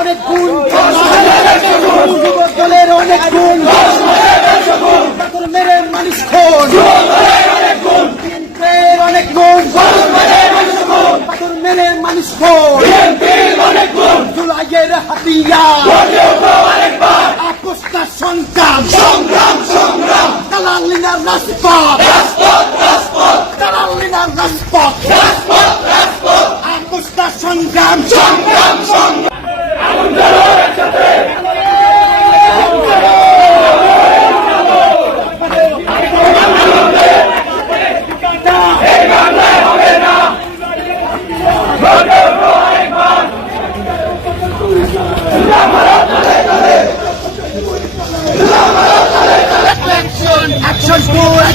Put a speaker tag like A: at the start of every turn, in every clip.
A: অনেক গুণ। যুবক দলের অনেক গুণ তারপর মেরে মানুষ খুন বিএনপির অনেক গুণ পাথর মেরে মানুষ খুন জুলাইয়ের হাতিয়ার আপোষটা সংগ্রাম। দালালিনার রাজপথ। দালালিনার রাজপথ। আপোষটা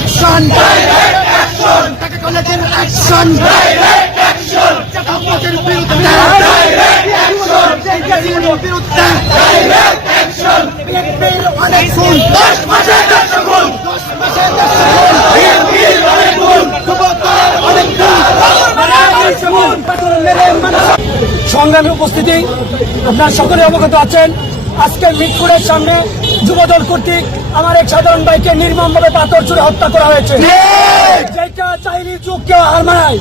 A: টু অ্যাকশন অ্যাকশন টাকা কলেজের বিরুদ্ধে বিরুদ্ধে বিএনপির অনেক গুণ দশ গুণ দশ গুণ বিএনপির অনেক গুণ। অনেক গুণ
B: উপস্থিতি, আপনারা সকলে অবগত আছেন। আজকে মিটপুরের সামনে যুবদল কর্তৃক আমার এক সাধারণ ভাইকে নির্মমভাবে পাথর ছুড়ে হত্যা করা হয়েছে। যেটা চাইনি যুগ কেউ হার মানায়।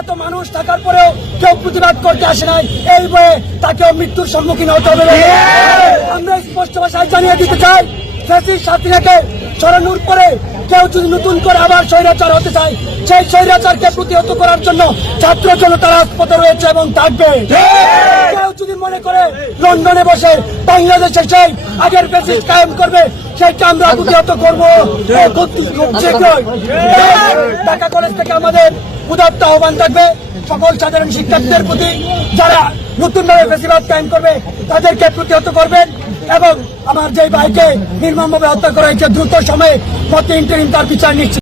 B: এত মানুষ থাকার পরেও কেউ প্রতিবাদ করতে আসে নাই। এই বয়ে তাকেও মৃত্যুর সম্মুখীন হতে হবে। আমরা স্পষ্ট ভাষায় জানিয়ে দিতে চাই ফেসির সাথীরাকে সরানোর পরে কেউ যদি নতুন করে আবার স্বৈরাচার হতে চায় সেই স্বৈরাচারকে প্রতিহত করার জন্য ছাত্র জনতা রাজপথে রয়েছে এবং থাকবে। কেউ যদি মনে করে লন্ডনে বসে বাংলাদেশে সেই আগের বেসিস কায়েম করবে সেটা আমরা প্রতিহত করব। ঢাকা কলেজ থেকে আমাদের উদাত্ত আহ্বান থাকবে সকল সাধারণ শিক্ষার্থীদের প্রতি যারা নতুনভাবে বেশিরভাগ কায়েম করবে, তাদেরকে প্রতিহত করবেন এবং আমার যে ভাইকে নির্মমভাবে হত্যা করা হয়েছে, দ্রুত সময়ে প্রতি ইন্টারিম তার বিচার নিচ্ছে